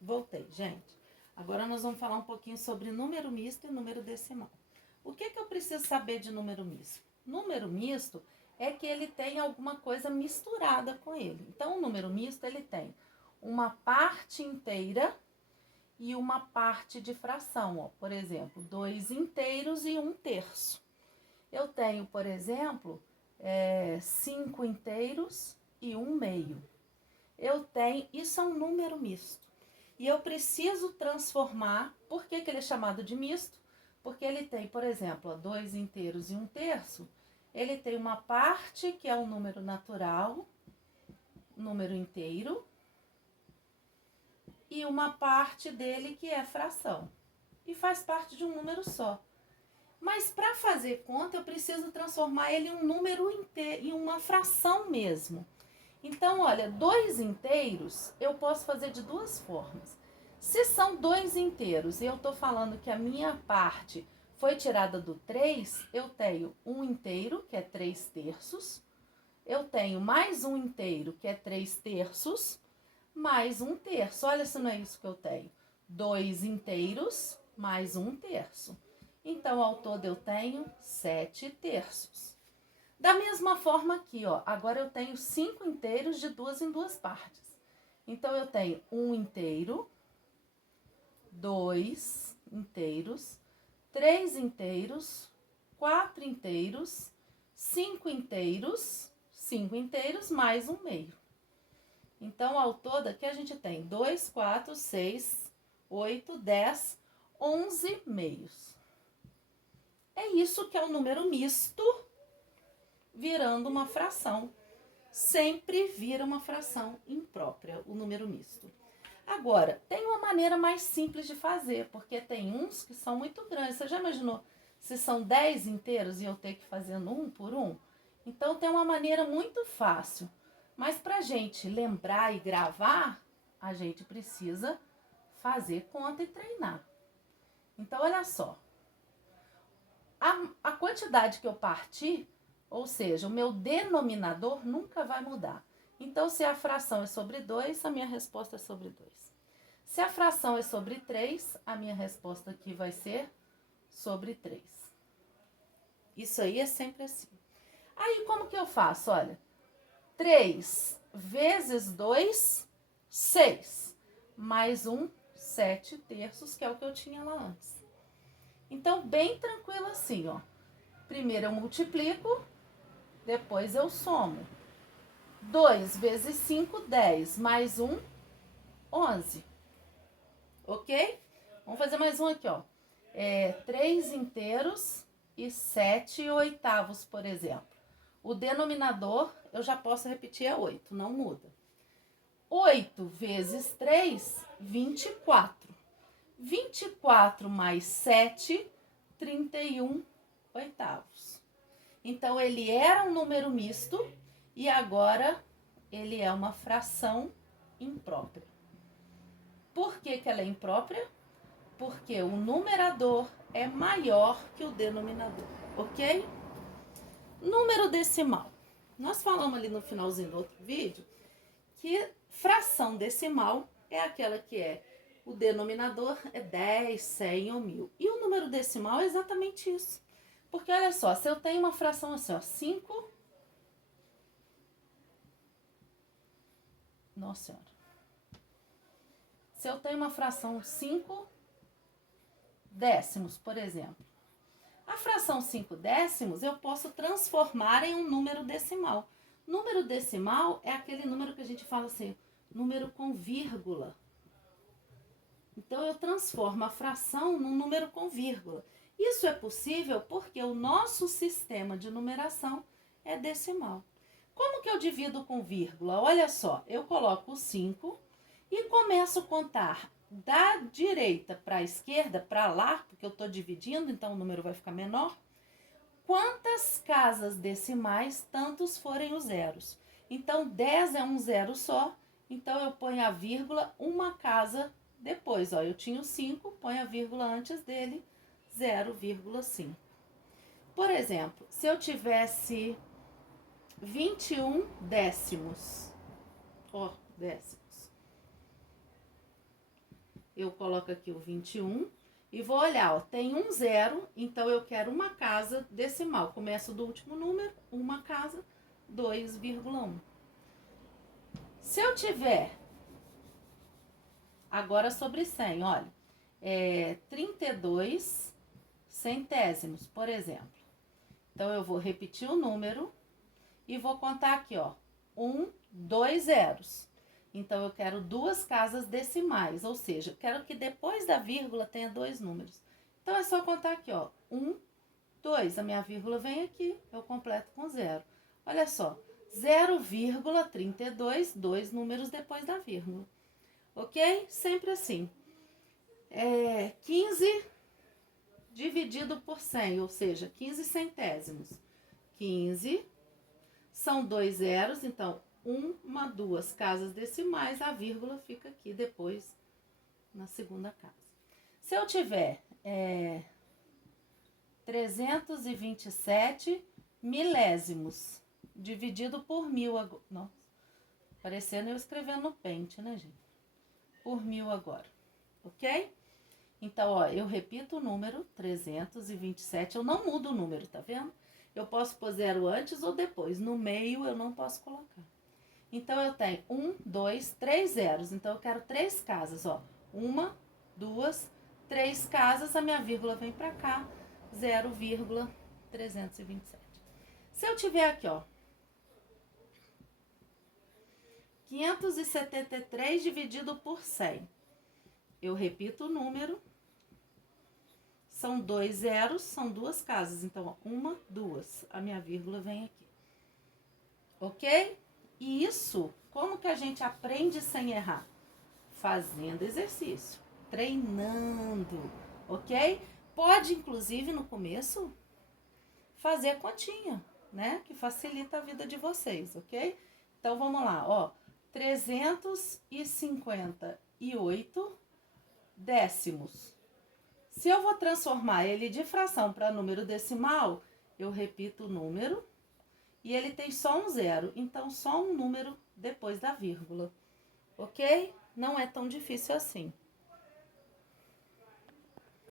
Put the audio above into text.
Voltei, gente. Agora nós vamos falar um pouquinho sobre número misto e número decimal. O que eu preciso saber de número misto? Número misto é que ele tem alguma coisa misturada com ele. Então, o número misto, ele tem uma parte inteira e uma parte de fração. Ó. Por exemplo, 2 inteiros e 1/3. Eu tenho, por exemplo, 5 inteiros e 1/2. Eu tenho, isso é um número misto. E eu preciso transformar, por que ele é chamado de misto? Porque ele tem, por exemplo, 2 inteiros e 1/3, ele tem uma parte que é um número natural, número inteiro, e uma parte dele que é fração. E faz parte de um número só. Mas para fazer conta, eu preciso transformar ele em um número inteiro, em uma fração mesmo. Então, olha, 2 inteiros eu posso fazer de duas formas. Se são 2 inteiros e eu estou falando que a minha parte foi tirada do 3, eu tenho 1 inteiro, que é 3/3. Eu tenho mais 1 inteiro, que é 3/3, mais 1/3. Olha se não é isso que eu tenho. 2 inteiros mais 1/3. Então, ao todo eu tenho 7/3. Da mesma forma aqui, ó, agora eu tenho 5 inteiros de duas em duas partes. Então, eu tenho 1 inteiro, 2 inteiros, 3 inteiros, 4 inteiros, 5 inteiros, 5 inteiros mais 1/2. Então, ao todo aqui a gente tem 2, 4, 6, 8, 10, 11 meios. É isso que é o número misto virando uma fração. Sempre vira uma fração imprópria, o número misto. Agora, tem uma maneira mais simples de fazer, porque tem uns que são muito grandes. Você já imaginou se são 10 inteiros e eu ter que fazer um por um? Então, tem uma maneira muito fácil. Mas para a gente lembrar e gravar, a gente precisa fazer conta e treinar. Então, olha só. A quantidade que eu parti, ou seja, o meu denominador nunca vai mudar. Então, se a fração é sobre 2, a minha resposta é sobre 2. Se a fração é sobre 3, a minha resposta aqui vai ser sobre 3. Isso aí é sempre assim. Aí, como que eu faço? Olha, 3 vezes 2, 6. Mais 1, 7/3, que é o que eu tinha lá antes. Então, bem tranquilo assim, ó. Primeiro eu multiplico, depois eu somo. 2 vezes 5, 10. Mais 1, 11. Ok? Vamos fazer mais um aqui, ó. 3 inteiros e 7 oitavos, por exemplo. O denominador, eu já posso repetir, é 8, não muda. 8 vezes 3, 24. 24 mais 7, 31 oitavos. Então, ele era um número misto e agora ele é uma fração imprópria. Por que ela é imprópria? Porque o numerador é maior que o denominador, ok? Número decimal. Nós falamos ali no finalzinho do outro vídeo que fração decimal é aquela que o denominador é 10, 100 ou 1000. E o número decimal é exatamente isso. Porque olha só, se eu tenho uma fração assim, ó, 5... Nossa Senhora. Se eu tenho uma fração 5 décimos, por exemplo. A fração 5 décimos eu posso transformar em um número decimal. Número decimal é aquele número que a gente fala assim, número com vírgula. Então, eu transformo a fração num número com vírgula. Isso é possível porque o nosso sistema de numeração é decimal. Como que eu divido com vírgula? Olha só, eu coloco o 5 e começo a contar da direita para a esquerda, para lá, porque eu estou dividindo, então o número vai ficar menor. Quantas casas decimais, tantos forem os zeros. Então, 10 é um zero só, então eu ponho a vírgula uma casa depois. Ó, eu tinha o 5, ponho a vírgula antes dele, 0,5. Por exemplo, se eu tivesse 21 décimos, ó, décimos. eu coloco aqui o 21 e vou olhar, ó, tem um 0, então eu quero uma casa decimal. Começo do último número, uma casa, 2,1. Se eu tiver, agora sobre 100, olha, 32 centésimos, por exemplo. Então, eu vou repetir o número e vou contar aqui, ó, 2 zeros. Então, eu quero duas casas decimais, ou seja, eu quero que depois da vírgula tenha dois números. Então, é só contar aqui, ó, 2, a minha vírgula vem aqui, eu completo com 0. Olha só, 0,32, dois números depois da vírgula. Ok? Sempre assim. 15 dividido por 100, ou seja, 15 centésimos. 15 são 2 zeros, então, duas casas decimais, a vírgula fica aqui depois na segunda casa. Se eu tiver 327 milésimos dividido por 1000, nossa, parecendo eu escrevendo no pente, né, gente? Por 1000 agora, ok? Então, ó, eu repito o número 327, eu não mudo o número, tá vendo? Eu posso pôr 0 antes ou depois, no meio eu não posso colocar. Então, eu tenho 2, 3 zeros, então eu quero 3 casas, ó. 2, 3 casas, a minha vírgula vem pra cá, 0,327. Se eu tiver aqui, ó, 573 dividido por 100, eu repito o número, são 2 zeros, são duas casas, então, ó, 2, a minha vírgula vem aqui, ok? E isso, como que a gente aprende sem errar? Fazendo exercício, treinando, ok? Pode, inclusive, no começo, fazer a continha, né? Que facilita a vida de vocês, ok? Então, vamos lá, ó, 358 décimos. Se eu vou transformar ele de fração para número decimal, eu repito o número e ele tem só um 0, então só um número depois da vírgula, ok? Não é tão difícil assim.